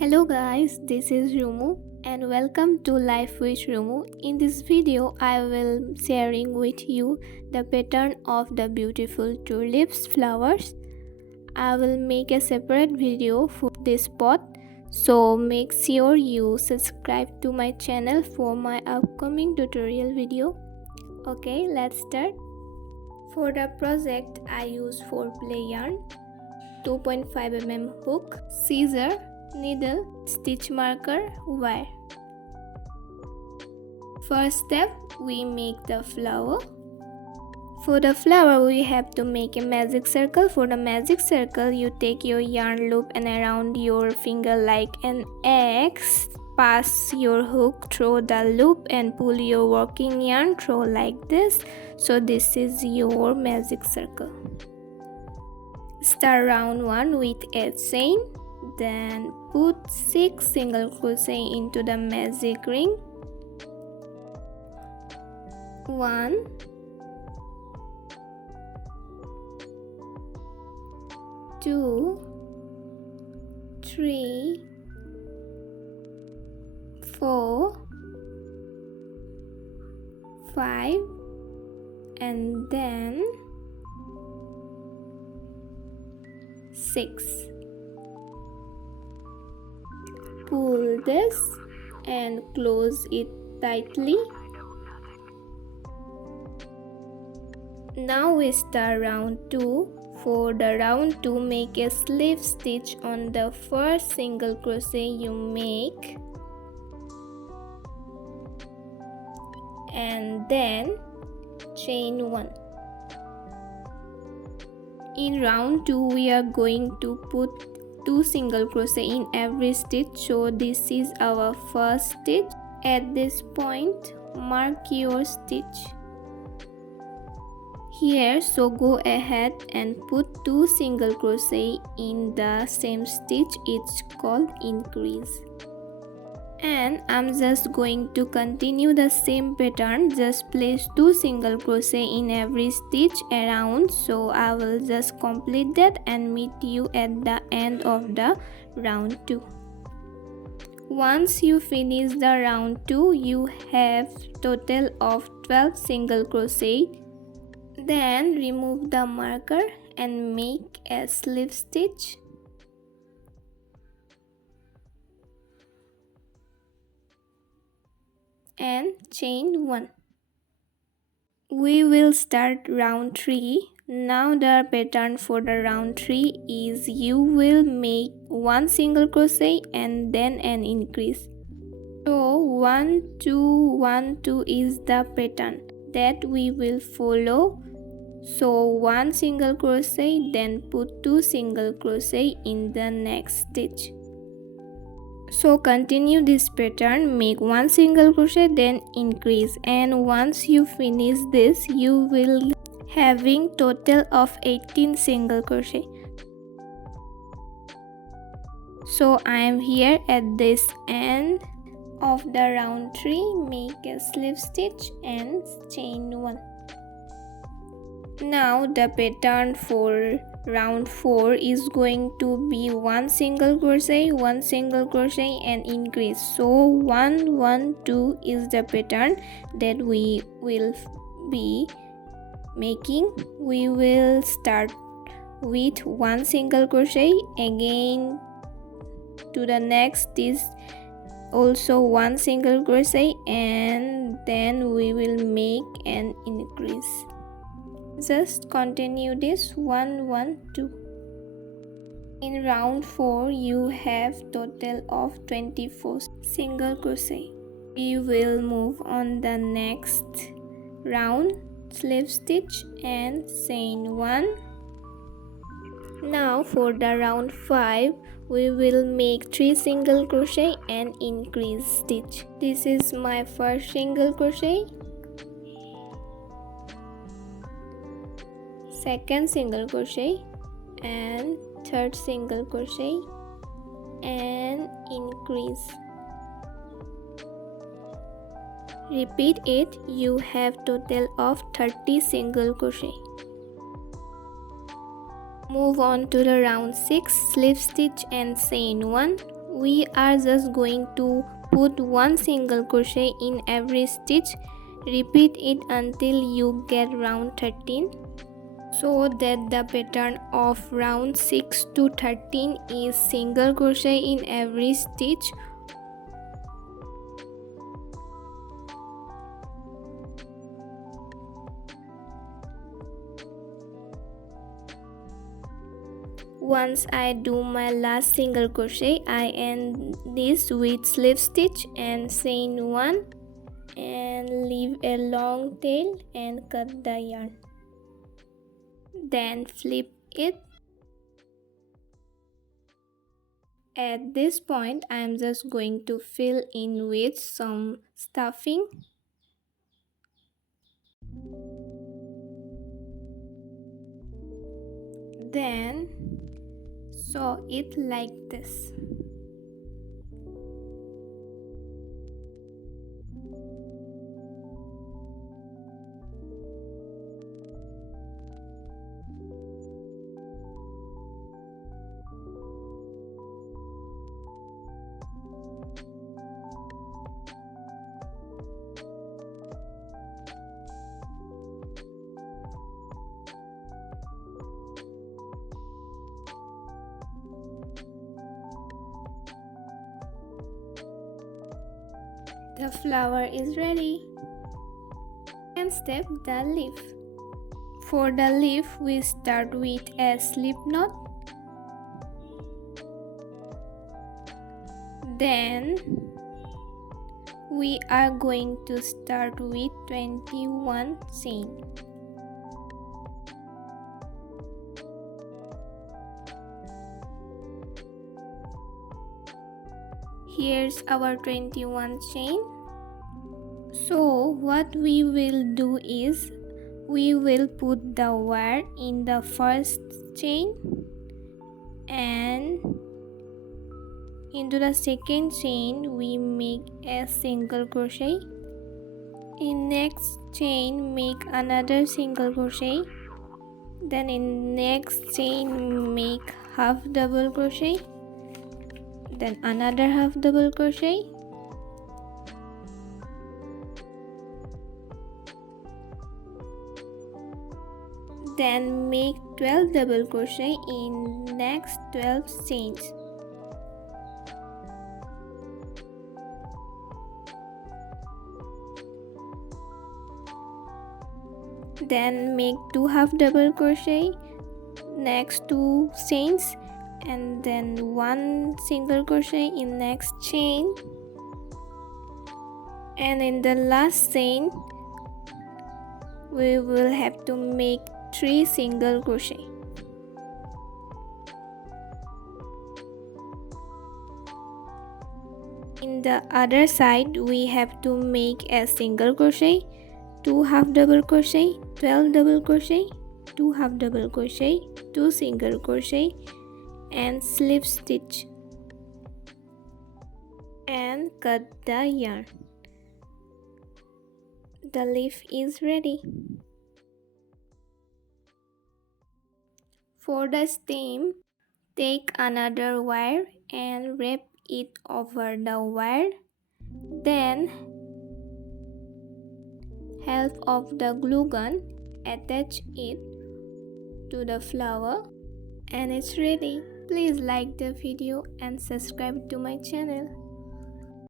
Hello guys, this is Rumu and welcome to Life with Rumu. In this video, I will sharing with you the pattern of the beautiful tulips flowers. I will make a separate video for this pot, so make sure you subscribe to my channel for my upcoming tutorial video. Okay, let's start. For the project, I use 4-play yarn, 2.5 mm hook, scissor, needle, stitch marker, wire. First step, we make the flower. For the flower, we have to make a magic circle. For the magic circle, you take your yarn loop and around your finger like an X, pass your hook through the loop and pull your working yarn through like this. So this is your magic circle. Start round 1 with a chain. Then put 6 single crochet into the magic ring. 1, 2, 3, 4, 5, and then 6. Pull this and close it tightly. Now we start round 2. For the round 2, make a slip stitch on the first single crochet you make and then chain 1. In round 2, we are going to put 2 single crochet in every stitch, so this is our first stitch. At this point, mark your stitch here, so go ahead and put 2 single crochet in the same stitch. It's called increase. And I'm just going to continue the same pattern. Just place 2 single crochet in every stitch around. So I will just complete that and meet you at the end of the round 2. Once you finish the round 2, you have total of 12 single crochet. Then remove the marker and make a slip stitch. And chain 1. We will start round 3. Now the pattern for the round 3 is you will make 1 single crochet and then an increase. So 1 2 1 2 is the pattern that we will follow. So 1 single crochet, then put 2 single crochet in the next stitch. So continue this pattern, make 1 single crochet, then increase, and once you finish this, you will having total of 18 single crochet. So I am here at this end of the round 3. Make a slip stitch and chain 1. Now the pattern for round 4 is going to be 1 single crochet, 1 single crochet and increase. So 1 1 2 is the pattern that we will be making. We will start with 1 single crochet, again to the next is also 1 single crochet, and then we will make an increase. Just continue this 1 1 2. In round 4, you have total of 24 single crochet. We will move on the next round, slip stitch and chain 1. Now for the round 5, we will make 3 single crochet and increase stitch. This is my first single crochet, second single crochet and third single crochet and increase. Repeat it. You have total of 30 single crochet. Move on to the round 6, slip stitch and chain 1. we are just going to put one single crochet in every stitch. Repeat it until you get round 13, so that the pattern of round 6 to 13 is single crochet in every stitch. Once I do my last single crochet, I end this with slip stitch and chain 1 and leave a long tail and cut the yarn. Then flip it. At this point, I am just going to fill in with some stuffing. Then sew it like this. The flower is ready. And step the leaf. For the leaf, we start with a slip knot. Then we are going to start with 21 chain. Here's our 21 chain. So what we will do is we will put the wire in the first chain and into the second chain we make a single crochet. In next chain make another single crochet. Then in next chain make half double crochet. Then another half double crochet. Then make 12 double crochet in next 12 chains. Then make 2 half double crochet next 2 chains and then 1 single crochet in next chain, and in the last chain we will have to make 3 single crochet. In the other side we have to make a single crochet, 2 half double crochet, 12 double crochet, 2 half double crochet, 2 single crochet and slip stitch and cut the yarn. The leaf is ready. For the stem, take another wire and wrap it over the wire. Then help of the glue gun, attach it to the flower and it's ready. Please like the video and subscribe to my channel.